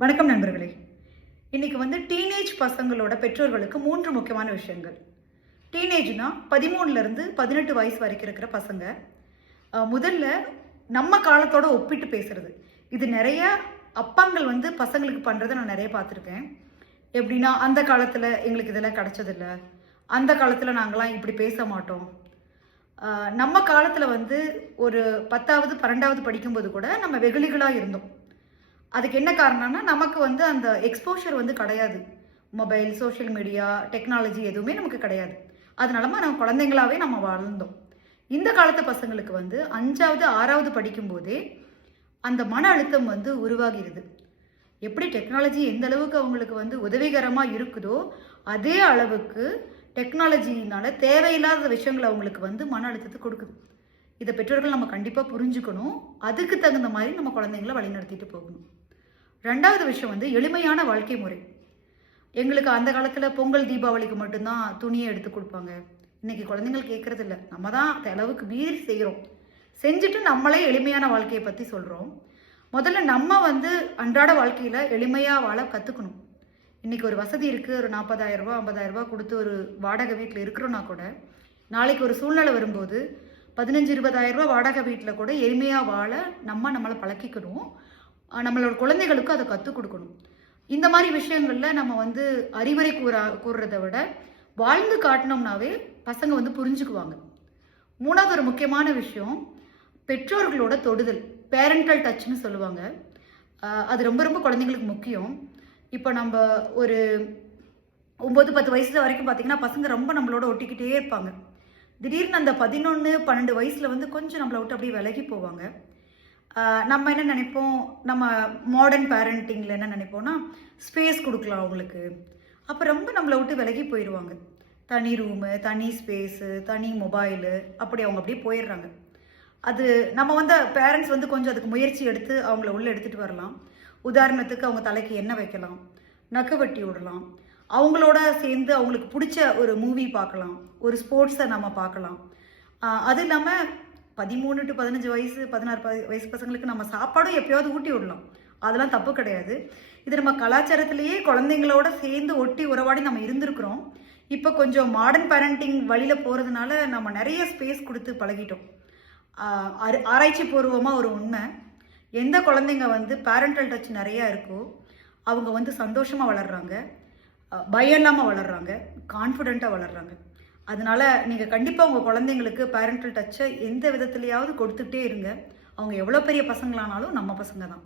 வணக்கம் நண்பர்களே. இன்னைக்கு டீனேஜ் பசங்களோட பெற்றோர்களுக்கு 3 முக்கியமான விஷயங்கள். டீனேஜ்னா 13ல இருந்து 18 வயசு வரைக்கும் இருக்கிற பசங்க. முதல்ல நம்ம காலத்தோட ஒப்பிட்டு பேசுறது. இது நிறைய அப்பாங்கள் பசங்களுக்கு பண்றதை நான் நிறைய பார்த்துருக்கேன். எப்படின்னா, அந்த காலத்துல எங்களுக்கு இதெல்லாம் கிடைச்சதில்ல, அந்த காலத்துல நாங்களாம் இப்படி பேச மாட்டோம். நம்ம காலத்துல ஒரு 10வது 12வது படிக்கும்போது கூட நம்ம வெகுளிகளா இருந்தோம். அதுக்கு என்ன காரணம்னா, நமக்கு அந்த எக்ஸ்போஷர் கிடையாது. மொபைல், சோஷியல் மீடியா, டெக்னாலஜி எதுவுமே நமக்கு கிடையாது. அதனால நம்ம குழந்தைங்களாவே நம்ம வாழ்ந்தோம். இந்த காலத்து பசங்களுக்கு 5வது 6வது படிக்கும்போதே அந்த மன அழுத்தம் உருவாகிறது. எப்படி டெக்னாலஜி எந்த அளவுக்கு அவங்களுக்கு உதவிகரமா இருக்குதோ, அதே அளவுக்கு டெக்னாலஜினால தேவையில்லாத விஷயங்கள் அவங்களுக்கு மன அழுத்தத்தை கொடுக்குது. இதை பெற்றோர்கள் நம்ம கண்டிப்பா புரிஞ்சுக்கணும். அதுக்கு தகுந்த மாதிரி நம்ம குழந்தைங்களை வழிநடத்திட்டு போகணும். 2வது விஷயம் எளிமையான வாழ்க்கை முறை. எங்களுக்கு அந்த காலத்துல பொங்கல், தீபாவளிக்கு மட்டும்தான் துணியை எடுத்து கொடுப்பாங்க. இன்னைக்கு குழந்தைகள் கேட்கறது இல்லை. நம்ம தான் அளவுக்கு மீறி செய்கிறோம். செஞ்சுட்டு நம்மளே எளிமையான வாழ்க்கையை பற்றி சொல்கிறோம். முதல்ல நம்ம அன்றாட வாழ்க்கையில் எளிமையாக வாழ கற்றுக்கணும். இன்னைக்கு ஒரு வசதி இருக்குது, ஒரு 40,000 ரூபா 50,000 ரூபா கொடுத்து ஒரு வாடகை வீட்டில் இருக்கிறோன்னா கூட, நாளைக்கு ஒரு சூழ்நிலை வரும்போது 15,000-20,000 ரூபா வாடகை வீட்டில் கூட எளிமையாக வாழ நம்மளை பழக்கிக்கணும். நம்மளோட குழந்தைகளுக்கும் அதை கற்றுக் கொடுக்கணும். இந்த மாதிரி விஷயங்கள்ல நம்ம அறிவுரை கூறுறதை விட வாழ்ந்து காட்டினோம்னாவே பசங்க புரிஞ்சுக்குவாங்க. 3வது ஒரு முக்கியமான விஷயம், பெற்றோர்களோட தொடுதல், பேரண்டல் டச்னு சொல்லுவாங்க. அது ரொம்ப ரொம்ப குழந்தைங்களுக்கு முக்கியம். இப்போ நம்ம ஒரு 9-10 வயசுல வரைக்கும் பார்த்தீங்கன்னா பசங்க ரொம்ப நம்மளோட ஒட்டிக்கிட்டே இருப்பாங்க. திடீர்னு அந்த 11-12 வயசுல கொஞ்சம் நம்மளை விட்டு அப்படியே விலகி போவாங்க. நம்ம என்ன நினைப்போம், நம்ம மாடர்ன் பேரண்டிங்கில் என்ன நினைப்போம்னா, ஸ்பேஸ் கொடுக்கலாம் அவங்களுக்கு. அப்போ ரொம்ப நம்மளை விட்டு விலகி போயிடுவாங்க. தனி ரூமு, தனி ஸ்பேஸு, தனி மொபைலு, அப்படி அவங்க அப்படியே போயிடுறாங்க. அது நம்ம பேரண்ட்ஸ் கொஞ்சம் அதுக்கு முயற்சி எடுத்து அவங்கள உள்ளே எடுத்துகிட்டு வரலாம். உதாரணத்துக்கு அவங்க தலைக்கு எண்ணெய் வைக்கலாம், நக்கு வெட்டி விடலாம், அவங்களோட சேர்ந்து அவங்களுக்கு பிடிச்ச ஒரு மூவி பார்க்கலாம், ஒரு ஸ்போர்ட்ஸை நம்ம பார்க்கலாம். அது இல்லாமல் 13 to 15 வயசு 16 வயசு பசங்களுக்கு நம்ம சாப்பாடும் எப்பயாவது ஊட்டி விடலாம். அதெல்லாம் தப்பு கிடையாது. இது நம்ம கலாச்சாரத்திலேயே குழந்தைங்களோட சேர்ந்து ஒட்டி உறவாடி நம்ம இருந்திருக்கிறோம். இப்போ கொஞ்சம் மாடர்ன் பேரண்டிங் வழியில் போகிறதுனால நம்ம நிறைய ஸ்பேஸ் கொடுத்து பழகிட்டோம். ஆராய்ச்சி பூர்வமாக ஒரு உண்மை, எந்த குழந்தைங்க பேரண்டல் டச் நிறையா இருக்கோ அவங்க சந்தோஷமாக வளர்கிறாங்க, பயம் இல்லாமல் வளர்கிறாங்க, கான்ஃபிடெண்ட்டாக வளர்கிறாங்க. அதனால நீங்கள் கண்டிப்பாக உங்கள் குழந்தைங்களுக்கு பேரண்டல் டச்சை எந்த விதத்துலையாவது கொடுத்துட்டே இருங்க. அவங்க எவ்வளோ பெரிய பசங்களானாலும் நம்ம பசங்க தான்.